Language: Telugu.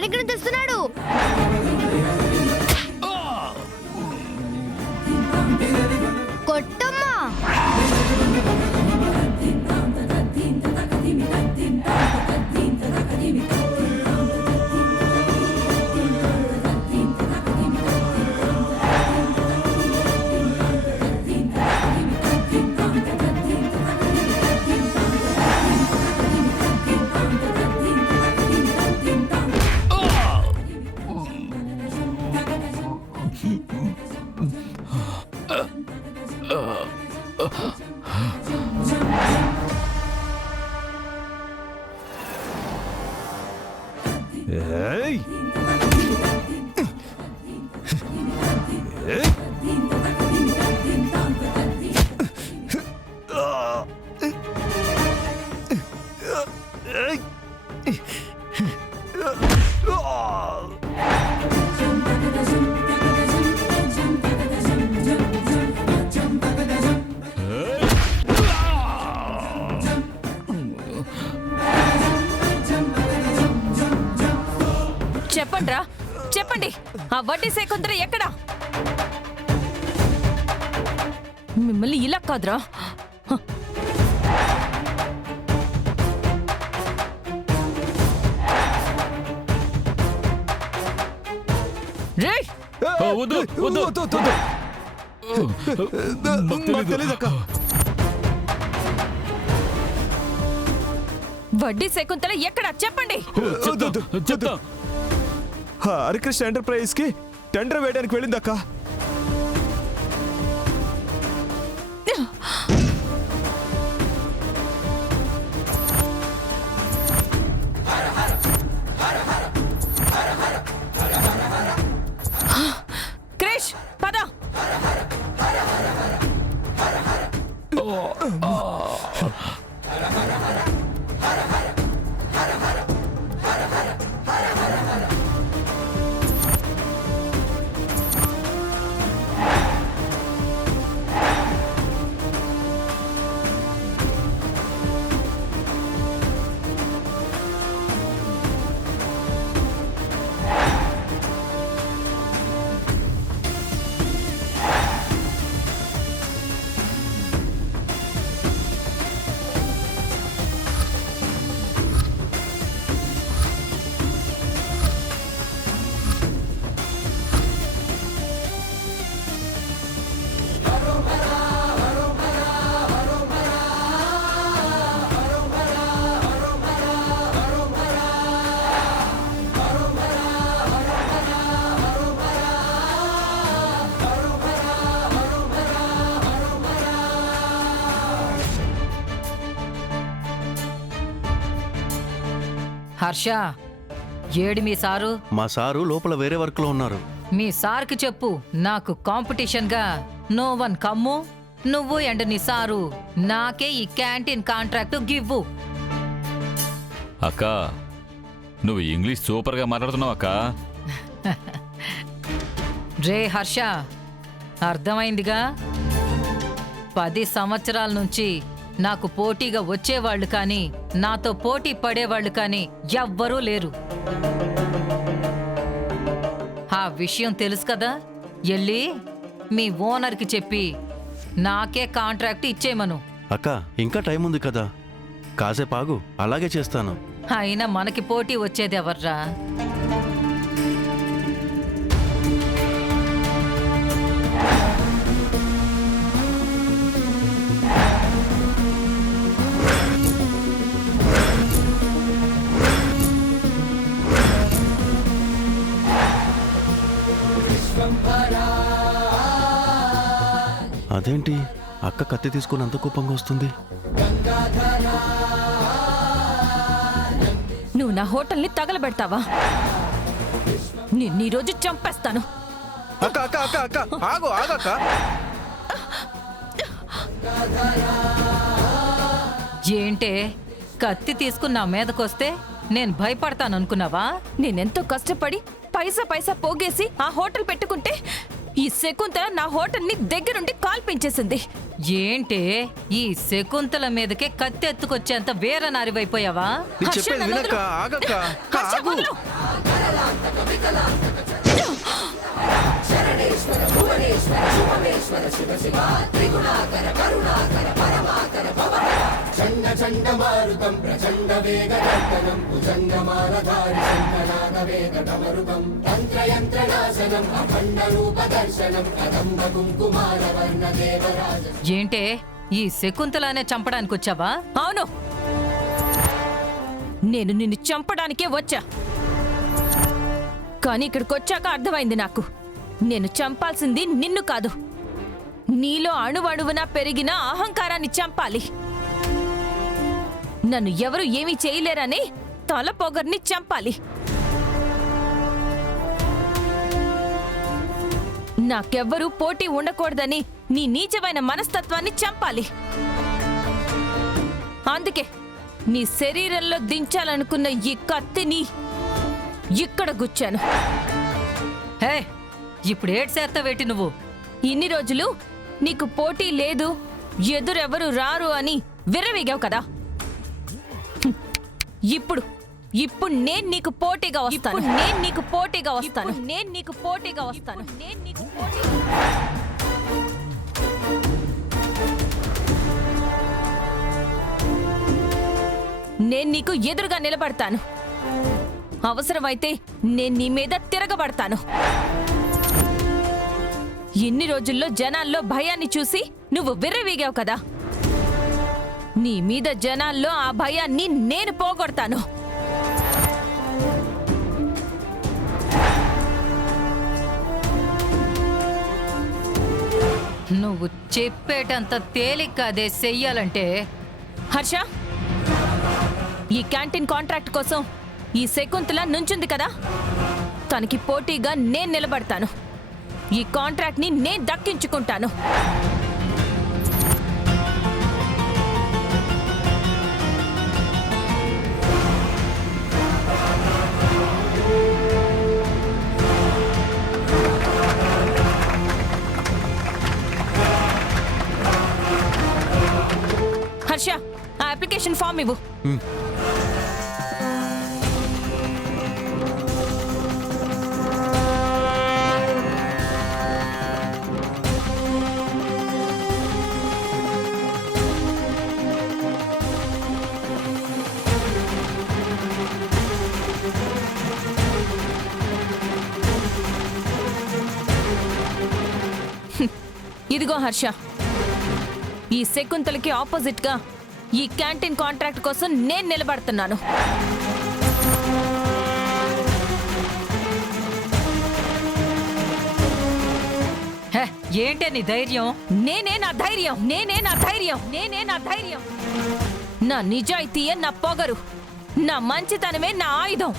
వెనక్కి నుంచి వస్తున్నాడు. కొట్టమ్మా. చెప్పండ్రా, చెప్పండి, ఆ వడ్డీ శకుంతల ఎక్కడా? మిమ్మల్ని ఇలా కాదురా. రేయ్, వడ్డీ శకుంతల ఎక్కడా చెప్పండి. హరికృష్ణ ఎంటర్ప్రైజ్ కి టెండర్ వేయడానికి వెళ్ళిందక్క. క్రిష్ పద. హర్ష, ఏడి మీ సారు? మా సారు లోపల వేరే వర్క్ లో ఉన్నారు. మీ సార్కి చెప్పు, నాకు కాంపిటీషన్ గా నో వన్ కమ్ము, నువ్వు అండ్ నీ సారు నాకే ఈ క్యాంటీన్ కాంట్రాక్ట్ గివ్వు. అక్క, నువ్వు ఇంగ్లీష్ సూపర్ గా మాట్లాడుతున్నావు అక్క. రే హర్ష, అర్థమైందిగా? 10 సంవత్సరాల నుంచి నాకు పోటీగా వచ్చేవాళ్లు కానీ నాతో పోటీ పడేవాళ్లు కానీ ఎవ్వరూ లేరు. ఆ విషయం తెలుసు కదా? ఎల్లి మీ ఓనర్కి చెప్పి నాకే కాంట్రాక్ట్ ఇచ్చేయమను. అక్క, ఇంకా టైం ఉంది కదా, కాసేపు ఆగు, అలాగే చేస్తాను. అయినా మనకి పోటీ వచ్చేది ఎవర్రా? అదేంటి అక్క కత్తి తీసుకుని అంత కోపంగా వస్తుంది? నువ్వు నా హోటల్ని తగలబెడతావా? నిన్ను ఈరోజు చంపేస్తాను. అక్క అక్క అక్క అక్క ఆగు ఆగక్క. ఏంటే కత్తి తీసుకుని నా మీదకొస్తే నేను భయపడతాను అనుకున్నావా? నేనెంతో కష్టపడి పైసా పైసా పోగేసి ఆ హోటల్ పెట్టుకుంటే ఈ శకుంతల నా హోటల్ని దగ్గరుండి కాల్పించేసింది. ఏంటే ఈ శకుంతల మీదకే కత్తి ఎత్తుకొచ్చేంత వేరే నారివైపోయావా? చెప్పేది వినక్క, ఆగక్క, ఆగు. ఏంటే ఈ శకుంతలానే చంపడానికి వచ్చావా? అవును, నేను నిన్ను చంపడానికే వచ్చా. కానీ ఇక్కడికి వచ్చాక అర్థమైంది నాకు, నేను చంపాల్సింది నిన్ను కాదు, నీలో అణువణువున పెరిగిన అహంకారాన్ని చంపాలి. నన్ను ఎవరు ఏమీ చేయలేరని తల పొగర్ని చంపాలి. నాకెవ్వరూ పోటీ ఉండకూడదని నీ నీచమైన మనస్తత్వాన్ని చంపాలి. అందుకే నీ శరీరంలో దించాలనుకున్న ఈ కత్తిని ఇక్కడ గుచ్చాను. హే, ఇప్పుడు ఏడ్సేస్తావేటి నువ్వు? ఇన్ని రోజులు నీకు పోటీ లేదు, ఎదురెవరు రారు అని విర్రవీగావు కదా. ఇప్పుడు ఇప్పుడు నేను నీకు పోటీగా వస్తాను. నేను నీకు పోటీగా వస్తాను. నేను నీకు పోటీగా వస్తాను. నేను నీకు నేను నీకు ఎదురుగా నిలబడతాను. అవసరమైతే నేను నీ మీద తిరగబడతాను. ఇన్ని రోజుల్లో జనాల్లో భయాన్ని చూసి నువ్వు విర్రవీగావు కదా. నీ మీద జనాల్లో ఆ భయాన్ని నేను పోగొడతాను. నువ్వు చెప్పేటంత తేలిక అదే చెయ్యాలంటే. హర్ష, ఈ క్యాంటీన్ కాంట్రాక్ట్ కోసం ఈ శకుంతల నుంచుంది కదా, తనకి పోటీగా నేను నిలబడతాను. ఈ కాంట్రాక్ట్ ని నేను దక్కించుకుంటాను. హర్ష, ఆ అప్లికేషన్ ఫామ్ ఇవ్వు. ఇదిగో హర్ష, ఈ శకుంతలకి ఆపోజిట్ గా ఈ క్యాంటీన్ కాంట్రాక్ట్ కోసం నేను నిలబడుతున్నాను. హే, ఏంటే నీ ధైర్యం? నేనే నా ధైర్యం, నేనే నా ధైర్యం, నేనే నా ధైర్యం. నా నిజాయితీయే నా పొగరు, నా మంచితనమే నా ఆయుధం.